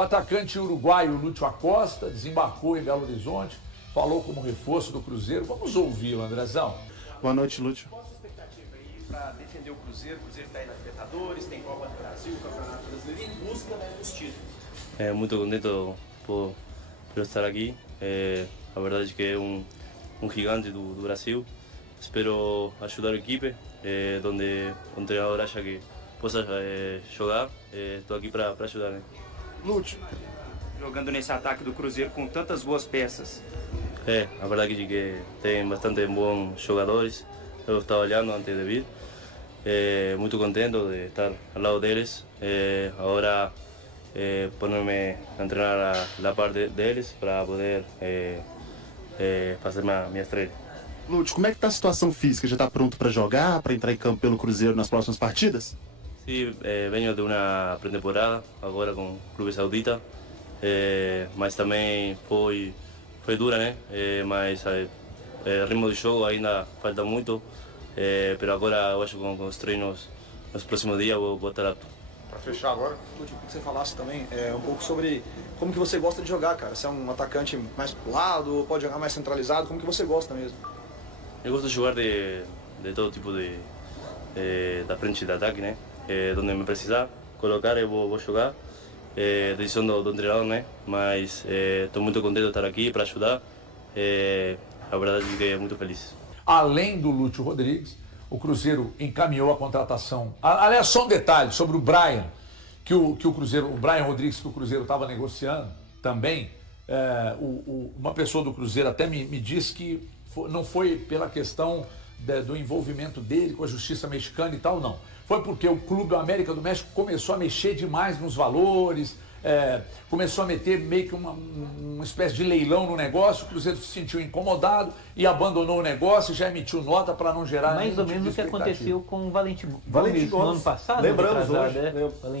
O atacante uruguaio Lúcio Acosta desembarcou em Belo Horizonte, falou como reforço do Cruzeiro. Vamos ouvi-lo, Andrezão. Boa noite, Lúcio. Qual a sua expectativa aí para defender o Cruzeiro? O Cruzeiro está aí na Libertadores, tem Copa do Brasil, Campeonato Brasileiro, em busca, né, dos títulos. Muito contento por estar aqui. A verdade é que é um gigante do Brasil. Espero ajudar a equipe, onde o treinador acha que possa jogar. Estou aqui para ajudar. Né? Lúcio. Jogando nesse ataque do Cruzeiro com tantas boas peças. A verdade é que tem bastante bons jogadores. Eu estava olhando antes de vir. Muito contente de estar ao lado deles. Agora ponerme a treinar a parte deles para poder fazer minha estreia. Lúcio, como é que está a situação física? Já está pronto para jogar, para entrar em campo pelo Cruzeiro nas próximas partidas? Sim, venho de uma pré-temporada agora com o Clube Saudita, mas também foi dura, né? Mas ritmo de jogo ainda falta muito, mas agora eu acho que com os treinos nos próximos dias vou estar apto. Para fechar agora, Lúcio, que você falasse também um pouco sobre como que você gosta de jogar, cara. Você é um atacante mais pro lado, ou pode jogar mais centralizado, como que você gosta mesmo? Eu gosto de jogar de todo tipo da frente de ataque, né? Onde me precisar colocar, eu vou jogar. Decisão do treinador, né? Mas estou muito contente de estar aqui para ajudar. A verdade é que é muito feliz. Além do Lúcio Rodrigues, o Cruzeiro encaminhou a contratação. Aliás, só um detalhe sobre o Brian, o Brian Rodrigues, que o Cruzeiro estava negociando também. Uma pessoa do Cruzeiro até me disse que não foi pela questão do envolvimento dele com a justiça mexicana e tal, não. Foi porque o Clube América do México começou a mexer demais nos valores, começou a meter meio que uma espécie de leilão no negócio. O Cruzeiro se sentiu incomodado e abandonou o negócio e já emitiu nota para não gerar mais ou menos o que aconteceu com o Valentim Gomes no ano passado. Lembramos hoje.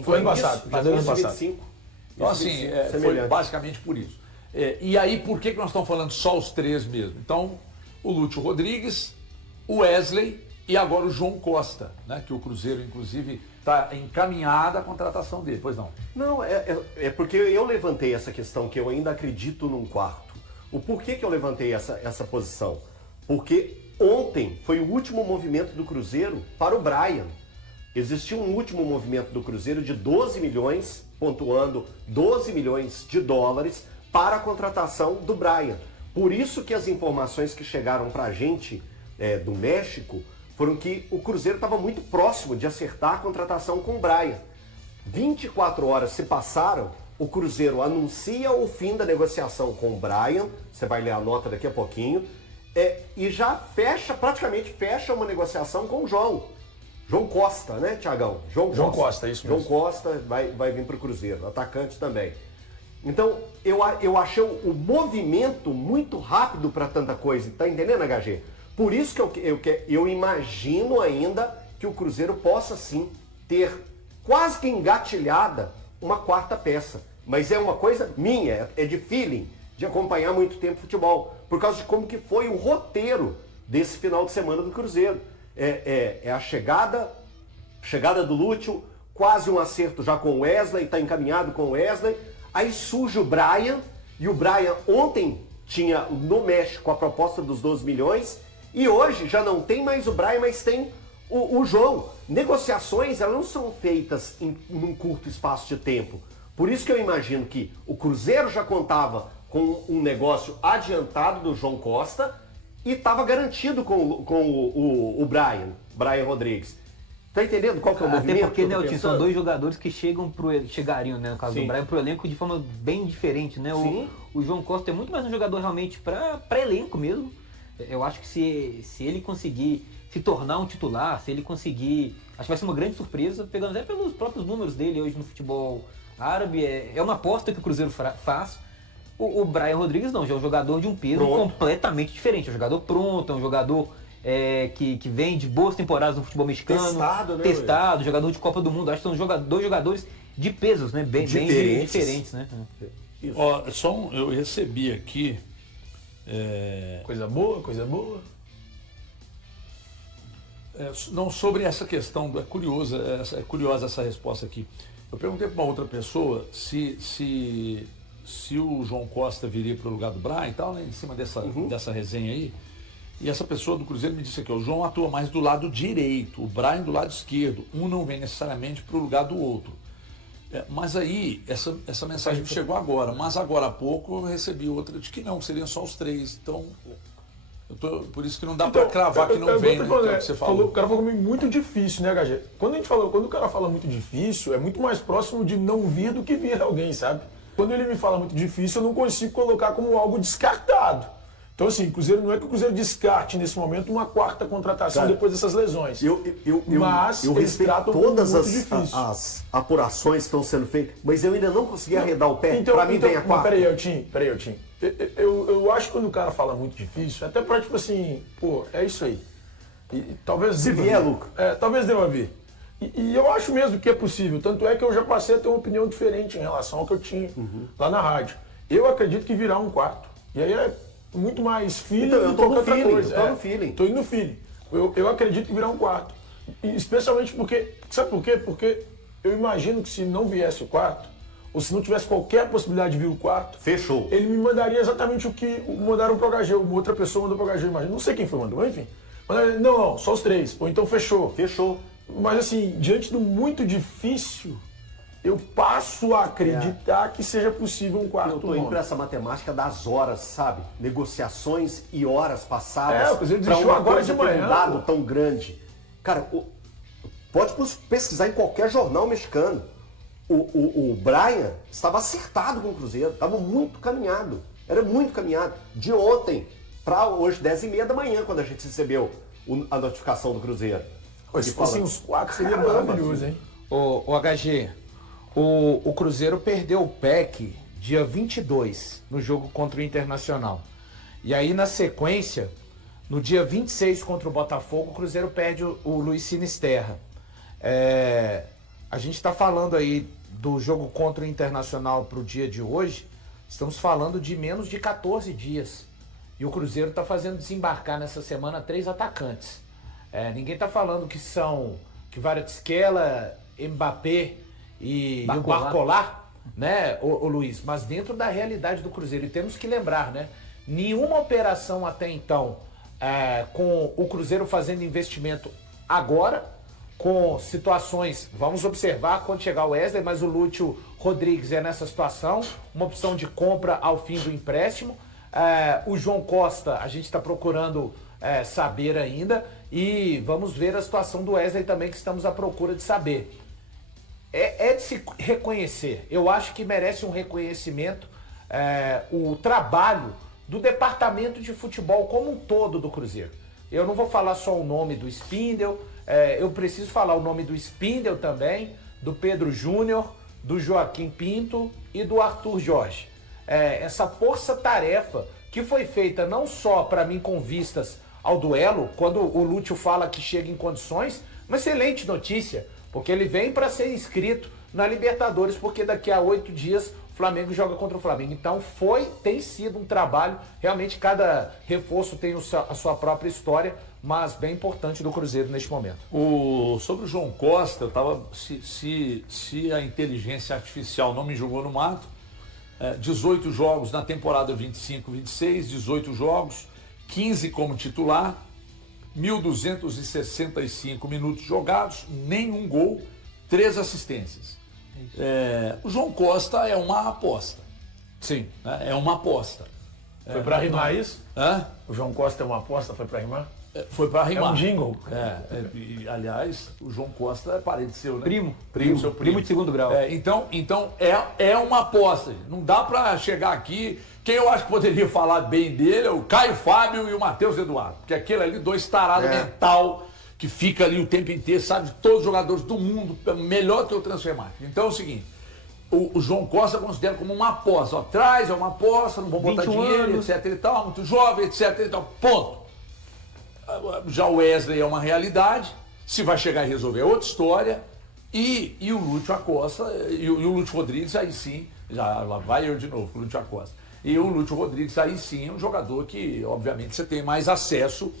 Foi ano passado. Então, assim, foi semelhante. basicamente por isso. E aí, por que nós estamos falando só os três mesmo? Então, o Lúcio Rodrigues, o Wesley e agora o João Costa, né? Que o Cruzeiro, inclusive, está encaminhada a contratação dele. Pois não? Não, é porque eu levantei essa questão que eu ainda acredito num quarto. O porquê que eu levantei essa posição? Porque ontem foi o último movimento do Cruzeiro para o Brian. Existiu um último movimento do Cruzeiro de 12 milhões, pontuando 12 milhões de dólares para a contratação do Brian. Por isso que as informações que chegaram para a gente do México foram que o Cruzeiro estava muito próximo de acertar a contratação com o Brian. 24 horas se passaram, o Cruzeiro anuncia o fim da negociação com o Brian, você vai ler a nota daqui a pouquinho, e já praticamente fecha uma negociação com o João Costa, né, Thiagão? João Costa, isso mesmo. João Costa vai vir para o Cruzeiro, atacante também. Então, eu achei o movimento muito rápido para tanta coisa, tá entendendo, HG? Por isso que eu imagino ainda que o Cruzeiro possa sim ter quase que engatilhada uma quarta peça. Mas é uma coisa minha, é de feeling, de acompanhar muito tempo futebol, por causa de como que foi o roteiro desse final de semana do Cruzeiro. É a chegada do Lúcio, quase um acerto já com o Wesley, está encaminhado com o Wesley. Aí surge o Brian, e o Brian ontem tinha no México a proposta dos 12 milhões, e hoje já não tem mais o Brian, mas tem o João. Negociações, elas não são feitas num curto espaço de tempo. Por isso que eu imagino que o Cruzeiro já contava com um negócio adiantado do João Costa e estava garantido com o Brian Rodrigues. Tá entendendo qual que é o movimento? Até porque, né, são dois jogadores que chegariam, né, no caso Sim. do Brian, pro elenco de forma bem diferente, né? O João Costa é muito mais um jogador realmente para elenco mesmo. Eu acho que se ele conseguir se tornar um titular, se ele conseguir, acho que vai ser uma grande surpresa, pegando até pelos próprios números dele hoje no futebol árabe. É uma aposta que o Cruzeiro faz. O Brian Rodrigues não, já é um jogador de um peso completamente diferente. É um jogador pronto, é um jogador que vem de boas temporadas no futebol mexicano. Testado, jogador de Copa do Mundo. Acho que são dois jogadores de pesos, né? Bem diferentes, né? Ó, eu recebi aqui. Coisa boa. Não, sobre essa questão, é curiosa essa resposta aqui. Eu perguntei para uma outra pessoa se o João Costa viria para o lugar do Brian e tal, né, em cima dessa resenha aí. E essa pessoa do Cruzeiro me disse aqui, o João atua mais do lado direito, o Brian do lado esquerdo. Um não vem necessariamente para o lugar do outro. Mas aí, essa mensagem chegou agora, mas agora há pouco eu recebi outra de que não, seriam só os 3. Então, por isso que não dá para cravar que não vem, né? Que é o que você falou. O cara falou comigo muito difícil, né, HG? Quando o cara fala muito difícil, é muito mais próximo de não vir do que vir alguém, sabe? Quando ele me fala muito difícil, eu não consigo colocar como algo descartado. Então, assim, o Cruzeiro não é que o Cruzeiro descarte nesse momento uma 4ª contratação, cara, depois dessas lesões. Mas eu eles tratam todas muito difícil. as apurações que estão sendo feitas, mas eu ainda não consegui arredar o pé. Para mim vem a 4ª. Peraí, Eltinho. Eu acho que quando o cara fala muito difícil, até pra, tipo assim, pô, é isso aí. E talvez se vier, Luca. Talvez deva vir. E eu acho mesmo que é possível. Tanto é que eu já passei a ter uma opinião diferente em relação ao que eu tinha lá na rádio. Eu acredito que virá um 4º. E aí é muito mais feeling então, eu do que tô no outra feeling, coisa. Eu tô no feeling. Tô indo no feeling. Eu acredito que virá um 4º. E especialmente porque... Sabe por quê? Porque eu imagino que se não viesse o 4º, ou se não tivesse qualquer possibilidade de vir o 4º... Fechou. Ele me mandaria exatamente o que mandaram pro HG. Uma outra pessoa mandou pro HG, imagina. Não sei quem foi, mandou, enfim. Mas, não, só os 3. Ou então fechou. Fechou. Mas assim, diante do muito difícil, eu passo a acreditar que seja possível um 4º. Eu tô indo para essa matemática das horas, sabe? Negociações e horas passadas para uma agora coisa de manhã, ter um dado tão grande. Cara, pode pesquisar em qualquer jornal mexicano. O Brian estava acertado com o Cruzeiro, estava muito caminhado. Era muito caminhado. De ontem para hoje, 10h30 da manhã, quando a gente recebeu a notificação do Cruzeiro. Se fossem os 4, seria maravilhoso, hein? O HG, o Cruzeiro perdeu o PEC dia 22 no jogo contra o Internacional. E aí, na sequência, no dia 26 contra o Botafogo, o Cruzeiro perde o Luiz Sinisterra. A gente está falando aí do jogo contra o Internacional para o dia de hoje, estamos falando de menos de 14 dias. E o Cruzeiro está fazendo desembarcar nessa semana 3 atacantes. Ninguém está falando que são Kvaratskhelia, Mbappé e o Barcola, né, o Luiz? Mas dentro da realidade do Cruzeiro. E temos que lembrar, né? Nenhuma operação até então, com o Cruzeiro fazendo investimento agora, com situações, vamos observar quando chegar o Wesley, mas o Lúcio Rodrigues é nessa situação, uma opção de compra ao fim do empréstimo. O João Costa, a gente está procurando saber ainda, e vamos ver a situação do Wesley também, que estamos à procura de saber. É de se reconhecer, eu acho que merece um reconhecimento o trabalho do departamento de futebol como um todo do Cruzeiro. Eu não vou falar só o nome do Spindel, eu preciso falar o nome do Spindel também, do Pedro Júnior, do Joaquim Pinto e do Arthur Jorge. Essa força-tarefa que foi feita não só para mim com vistas ao duelo, quando o Lúcio fala que chega em condições, uma excelente notícia, porque ele vem para ser inscrito na Libertadores, porque daqui a 8 dias o Flamengo joga contra o Flamengo. Então tem sido um trabalho, realmente cada reforço tem a sua própria história, mas bem importante do Cruzeiro neste momento. Sobre o João Costa, eu tava, se a inteligência artificial não me jogou no mato, 18 jogos na temporada 25-26, 18 jogos, 15 como titular, 1.265 minutos jogados, nenhum gol, 3 assistências. O João Costa é uma aposta. Sim. É uma aposta. Foi para rimar isso? Hã? O João Costa é uma aposta, foi para rimar? Foi para rimar. É um jingle. Aliás, o João Costa é parente seu, né? Primo, primo de segundo grau. Então é uma aposta. Não dá para chegar aqui. Quem eu acho que poderia falar bem dele é o Caio Fábio e o Matheus Eduardo. Porque aquele ali, 2 tarados mental, que fica ali o tempo inteiro, sabe de todos os jogadores do mundo, melhor que o Transfermarkt. Então é o seguinte, o João Costa considera como uma aposta. Traz, é uma aposta, não vou botar dinheiro, anos. etc e tal, muito jovem, etc e tal, ponto. Já o Wesley é uma realidade, se vai chegar e resolver é outra história, e o Lúcio Acosta, e o Lúcio Rodrigues, aí sim, lá vai eu de novo com o Lúcio Acosta. E o Lúcio Rodrigues, aí sim, é um jogador que, obviamente, você tem mais acesso,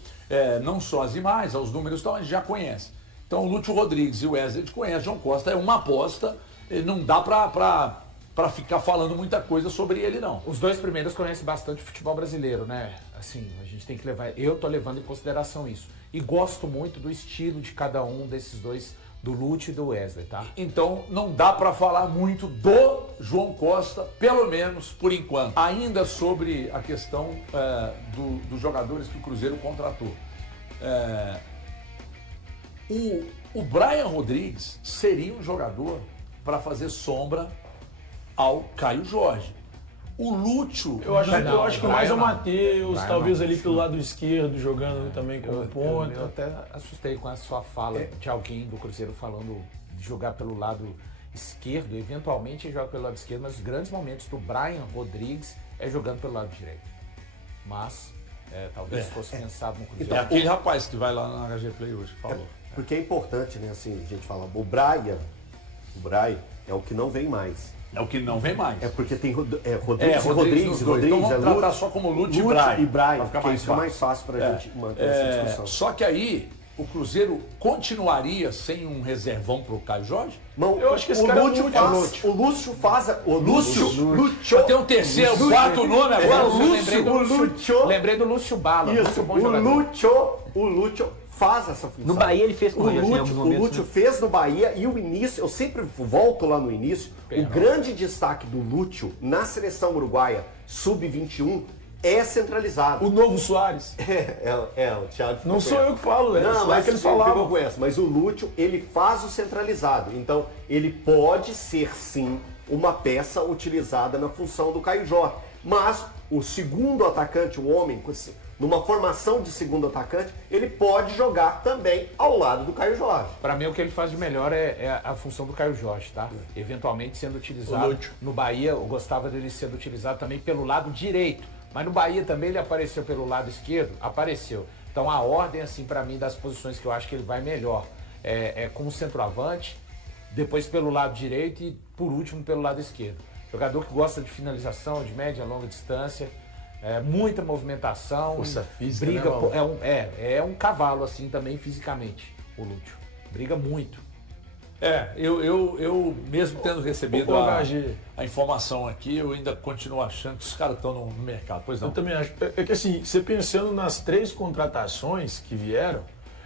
não só às imagens, aos números, então a gente já conhece. Então o Lúcio Rodrigues e o Wesley a gente conhece, João Costa é uma aposta, não dá para ficar falando muita coisa sobre ele, não. Os dois primeiros conhecem bastante futebol brasileiro, né? Assim, a gente tem que levar... Eu tô levando em consideração isso. E gosto muito do estilo de cada um desses dois, do Lúcio e do Wesley, tá? Então não dá para falar muito do João Costa, pelo menos por enquanto. Ainda sobre a questão dos jogadores que o Cruzeiro contratou. O Brian Rodrigues seria um jogador para fazer sombra ao Caio Jorge. O Lúcio... Eu acho que mais é o Brian não. Matheus, Brian talvez não. ali pelo lado esquerdo, jogando também como ponta. Eu até assustei com a sua fala de alguém do Cruzeiro falando de jogar pelo lado esquerdo. Eventualmente ele joga pelo lado esquerdo, mas os grandes momentos do Brian Rodrigues é jogando pelo lado direito. Mas talvez fosse pensado no Cruzeiro. É aquele rapaz que vai lá na HG Play hoje que falou. Porque é importante, né, assim, a gente fala, o Brian é o que não vem mais. É o que não vem mais. É porque tem Rodrigues e Rodrigues, Rodrigues, então vamos tratar Lúcio, só como Lúcio e Brian, pra ficar porque mais fica mais fácil pra gente manter essa discussão. Só que aí o Cruzeiro continuaria sem um reservão pro Caio Jorge? Não, Eu acho que esse o cara é Lúcio muito faz. O Lúcio faz. O Lúcio. Tem um terceiro, quarto nome agora. Lembrei do Lúcio Bala. Isso, muito bom jogador. o Lúcio faz essa função. No Bahia ele fez com o Rogério em alguns O momentos, Lúcio né? fez no Bahia e o início, eu sempre volto lá no início, o grande destaque do Lúcio na seleção uruguaia sub-21 é centralizado. O novo Soares. O Thiago ficou Não com sou essa. eu que falo, é Não, só mas que eles ele ficou falavam. com essa. Mas o Lúcio, ele faz o centralizado. Então, ele pode ser, sim, uma peça utilizada na função do Caio Jorge. Mas o segundo atacante, o homem, numa formação de segundo atacante, ele pode jogar também ao lado do Caio Jorge. Pra mim, o que ele faz de melhor é a função do Caio Jorge, tá? Eventualmente sendo utilizado no Bahia, eu gostava dele sendo utilizado também pelo lado direito. Mas no Bahia também ele apareceu pelo lado esquerdo, apareceu. Então a ordem, assim, pra mim, das posições que eu acho que ele vai melhor é como centroavante, depois pelo lado direito e, por último, pelo lado esquerdo. Jogador que gosta de finalização, de média, longa distância, muita movimentação. Força física, briga, né, é um cavalo, assim, também fisicamente, o Lúcio. Briga muito. Eu mesmo tendo recebido Ô, HG. a informação aqui, eu ainda continuo achando que os caras estão no mercado. Pois não. Eu também acho. É que assim, você pensando nas 3 contratações que vieram,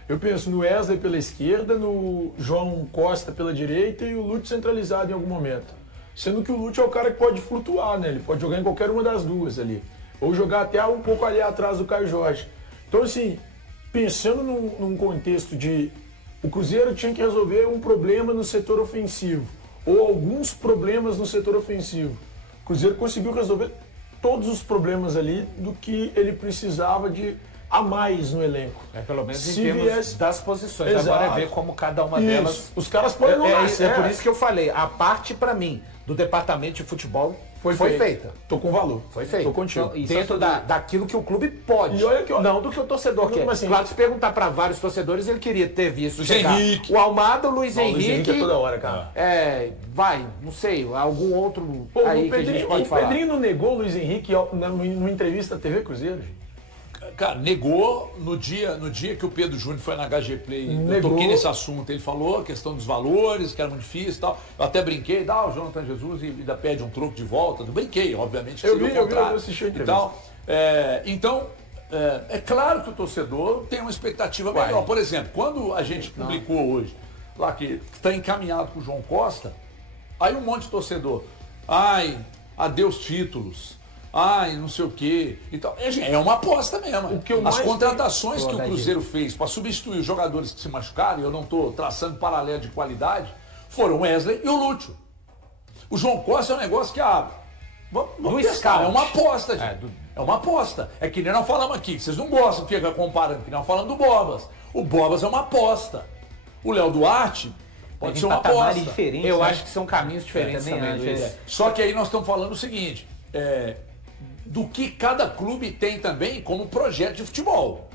eu penso no Wesley pela esquerda, no João Costa pela direita e o Lúcio centralizado em algum momento. Sendo que o Lúcio é o cara que pode flutuar, né? Ele pode jogar em qualquer uma das duas ali. Ou jogar até um pouco ali atrás do Caio Jorge. Então, assim, pensando num contexto de o Cruzeiro tinha que resolver um problema no setor ofensivo, ou alguns problemas no setor ofensivo. O Cruzeiro conseguiu resolver todos os problemas ali do que ele precisava de a mais no elenco. Pelo menos Se em termos viesse- das posições. Exato. Agora é ver como cada uma Isso. delas... Os caras podem não dar É certo. por isso que eu falei, a parte pra mim do departamento de futebol foi feita. Tô com valor. Foi feito. Tô contigo. Então, e Dentro só daquilo que o clube pode. E olha que, ó, não do que o torcedor quer. mas assim, claro, se perguntar para vários torcedores, ele queria ter visto Luiz chegar Henrique. o Almada, o Luiz Não, o Luiz Henrique. Henrique é toda hora, cara. Não sei, algum outro Pô, aí o que a gente Pedrinho, pode o falar. Pedrinho não negou o Luiz Henrique numa entrevista à TV Cruzeiro, gente. Cara, negou no dia que o Pedro Júnior foi na HG Play. Eu Negou. toquei nesse assunto. Ele falou a questão dos valores, que era muito difícil e tal. Eu até brinquei, dá o Jonathan Jesus e ainda pede um troco de volta. Eu brinquei, obviamente, que Eu seria vi, o contrário. eu assisti a e entrevista. tal. Então, é claro que o torcedor tem uma expectativa melhor. Por exemplo, quando a gente publicou hoje, lá que está encaminhado com o João Costa, aí um monte de torcedor, adeus títulos. Não sei o quê. Então, é uma aposta mesmo. O que eu As mais contratações que o Daí, Cruzeiro fez para substituir os jogadores que se machucaram, eu não estou traçando paralelo de qualidade, foram o Wesley e o Lúcio. O João Costa é um negócio que vamos testar, é uma aposta, gente. É uma aposta. É que nem nós falamos aqui, que vocês não gostam, fica comparando, que nós falamos do Bobas. O Bobas é uma aposta. O Léo Duarte pode Tem ser uma patamares aposta. diferentes, Eu né? acho que são caminhos diferentes também também, acho, Luiz. Só que aí nós estamos falando o seguinte, do que cada clube tem também como projeto de futebol.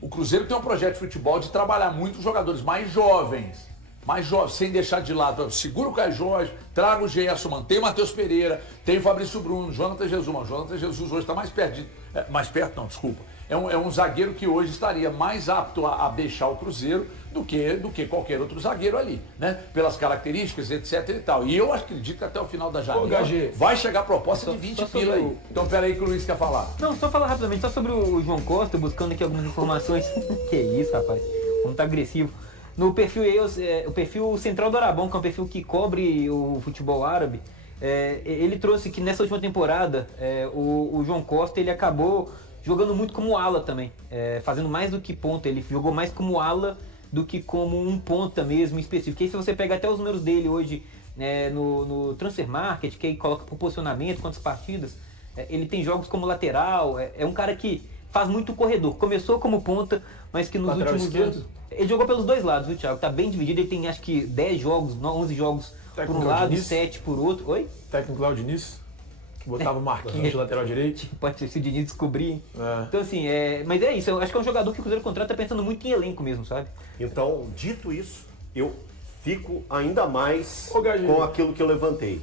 O Cruzeiro tem um projeto de futebol de trabalhar muito os jogadores mais jovens. mais jovens, sem deixar de lado. Segura o Caio Jorge, traga o Gerson, mantém o Matheus Pereira, tem o Fabrício Bruno, Jonathan Jesus. Mas o Jonathan Jesus hoje está mais perto. Mais perto não, desculpa. É um zagueiro que hoje estaria mais apto a deixar o Cruzeiro do que qualquer outro zagueiro ali, né? Pelas características, etc e tal. E eu acredito que até o final da janela vai chegar a proposta de 20 pila aí. Então peraí que o Luiz quer falar. Não, só falar rapidamente, só sobre o João Costa, buscando aqui algumas informações. Que isso, rapaz, como tá agressivo. No perfil o perfil Central do Arabão, que é um perfil que cobre o futebol árabe, ele trouxe que nessa última temporada o João Costa ele acabou jogando muito como ala também, fazendo mais do que ponta. Ele jogou mais como ala do que como um ponta mesmo específico. E aí, se você pega até os números dele hoje no Transfer Market, que aí coloca por posicionamento, quantas partidas, ele tem jogos como lateral, é um cara que faz muito corredor. Começou como ponta, mas que nos lateral últimos esquerdo? anos... Ele jogou pelos dois lados, viu, Thiago? Tá bem dividido, ele tem acho que 10 jogos, 11 jogos Técnico por um lado e Diniz? 7 por outro. Oi? Técnico Claudio Diniz, que botava o Marquinhos de lateral direito. Pode ser se o Diniz descobrir, hein? É. Então assim, mas é isso, eu acho que é um jogador que o Cruzeiro contrata pensando muito em elenco mesmo, sabe? Então, dito isso, eu fico ainda mais Ô, Galinho. com aquilo que eu levantei,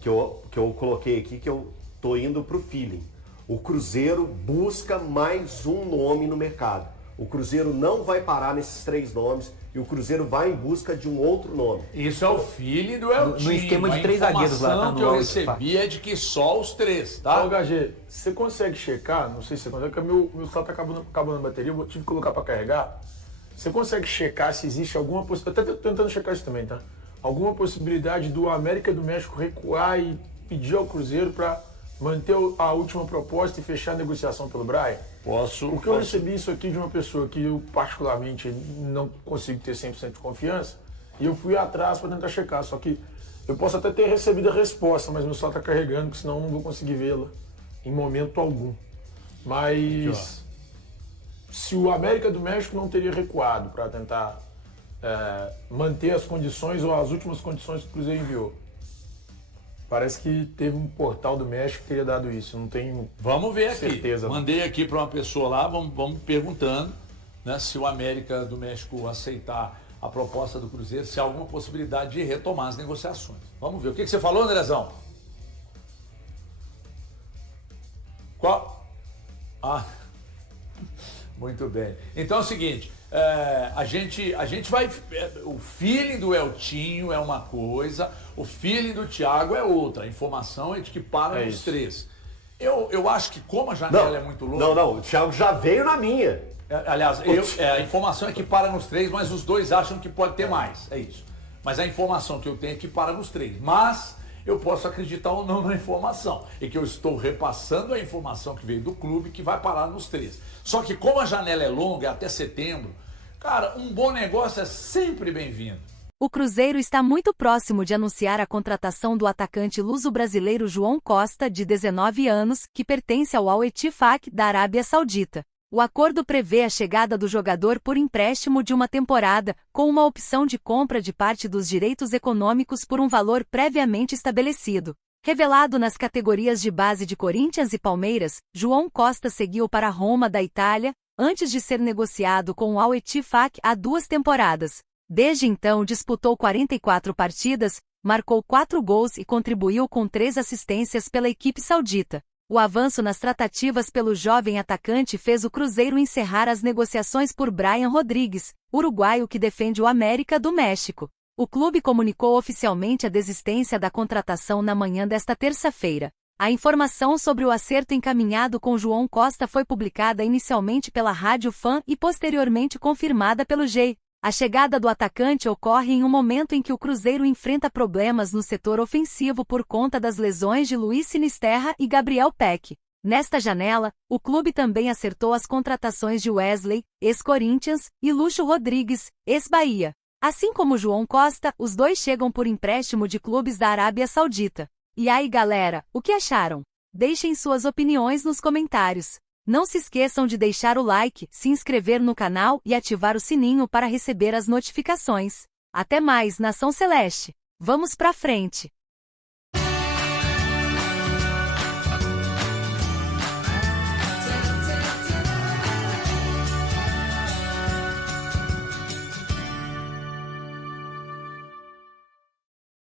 que eu coloquei aqui, que eu tô indo pro feeling. O Cruzeiro busca mais um nome no mercado. O Cruzeiro não vai parar nesses 3 nomes e o Cruzeiro vai em busca de um outro nome. Isso é o filho do Eltinho. No esquema de 3 zagueiros lá, tá? A informação que eu recebi é de que só os 3, tá? Ô, HG, você consegue checar, não sei se você consegue, porque meu celular tá acabando a bateria, eu tive que colocar para carregar. Você consegue checar se existe alguma possibilidade, até tô tentando checar isso também, tá? Alguma possibilidade do América do México recuar e pedir ao Cruzeiro para manter a última proposta e fechar a negociação pelo Brian? Posso. Porque eu recebi isso aqui de uma pessoa que eu particularmente não consigo ter 100% de confiança e eu fui atrás para tentar checar, só que eu posso até ter recebido a resposta, mas meu celular está carregando, porque senão eu não vou conseguir vê-la em momento algum. Mas se o América do México não teria recuado para tentar manter as condições ou as últimas condições que o Cruzeiro enviou. Parece que teve um portal do México que teria dado isso, não tenho Vamos ver aqui. certeza. Mandei aqui para uma pessoa lá, vamos perguntando, né, se o América do México aceitar a proposta do Cruzeiro, se há alguma possibilidade de retomar as negociações. Vamos ver. O que você falou, Andrezão? Qual? Ah, muito bem. Então é o seguinte, a gente vai... O feeling do Eltinho é uma coisa, o feeling do Thiago é outra. A informação é de que para nos 3. Eu acho que como a janela é muito longa... Não, o Thiago já veio na minha. Aliás, a informação é que para nos 3, mas os 2 acham que pode ter mais. É isso. Mas a informação que eu tenho é que para nos 3. Mas eu posso acreditar ou não na informação. É que eu estou repassando a informação que veio do clube que vai parar nos 3. Só que como a janela é longa, é até setembro, cara, um bom negócio é sempre bem-vindo. O Cruzeiro está muito próximo de anunciar a contratação do atacante luso-brasileiro João Costa, de 19 anos, que pertence ao Al-Ettifaq da Arábia Saudita. O acordo prevê a chegada do jogador por empréstimo de uma temporada, com uma opção de compra de parte dos direitos econômicos por um valor previamente estabelecido. Revelado nas categorias de base de Corinthians e Palmeiras, João Costa seguiu para Roma da Itália, antes de ser negociado com o Al-Ettifaq há 2 temporadas. Desde então disputou 44 partidas, marcou 4 gols e contribuiu com 3 assistências pela equipe saudita. O avanço nas tratativas pelo jovem atacante fez o Cruzeiro encerrar as negociações por Brian Rodrigues, uruguaio que defende o América do México. O clube comunicou oficialmente a desistência da contratação na manhã desta terça-feira. A informação sobre o acerto encaminhado com João Costa foi publicada inicialmente pela Rádio Fã e posteriormente confirmada pelo G. A chegada do atacante ocorre em um momento em que o Cruzeiro enfrenta problemas no setor ofensivo por conta das lesões de Luiz Sinisterra e Gabriel Peck. Nesta janela, o clube também acertou as contratações de Wesley, ex-Corinthians, e Lúcio Rodrigues, ex-Bahia. Assim como João Costa, os 2 chegam por empréstimo de clubes da Arábia Saudita. E aí, galera, o que acharam? Deixem suas opiniões nos comentários. Não se esqueçam de deixar o like, se inscrever no canal e ativar o sininho para receber as notificações. Até mais, Nação Celeste! Vamos pra frente!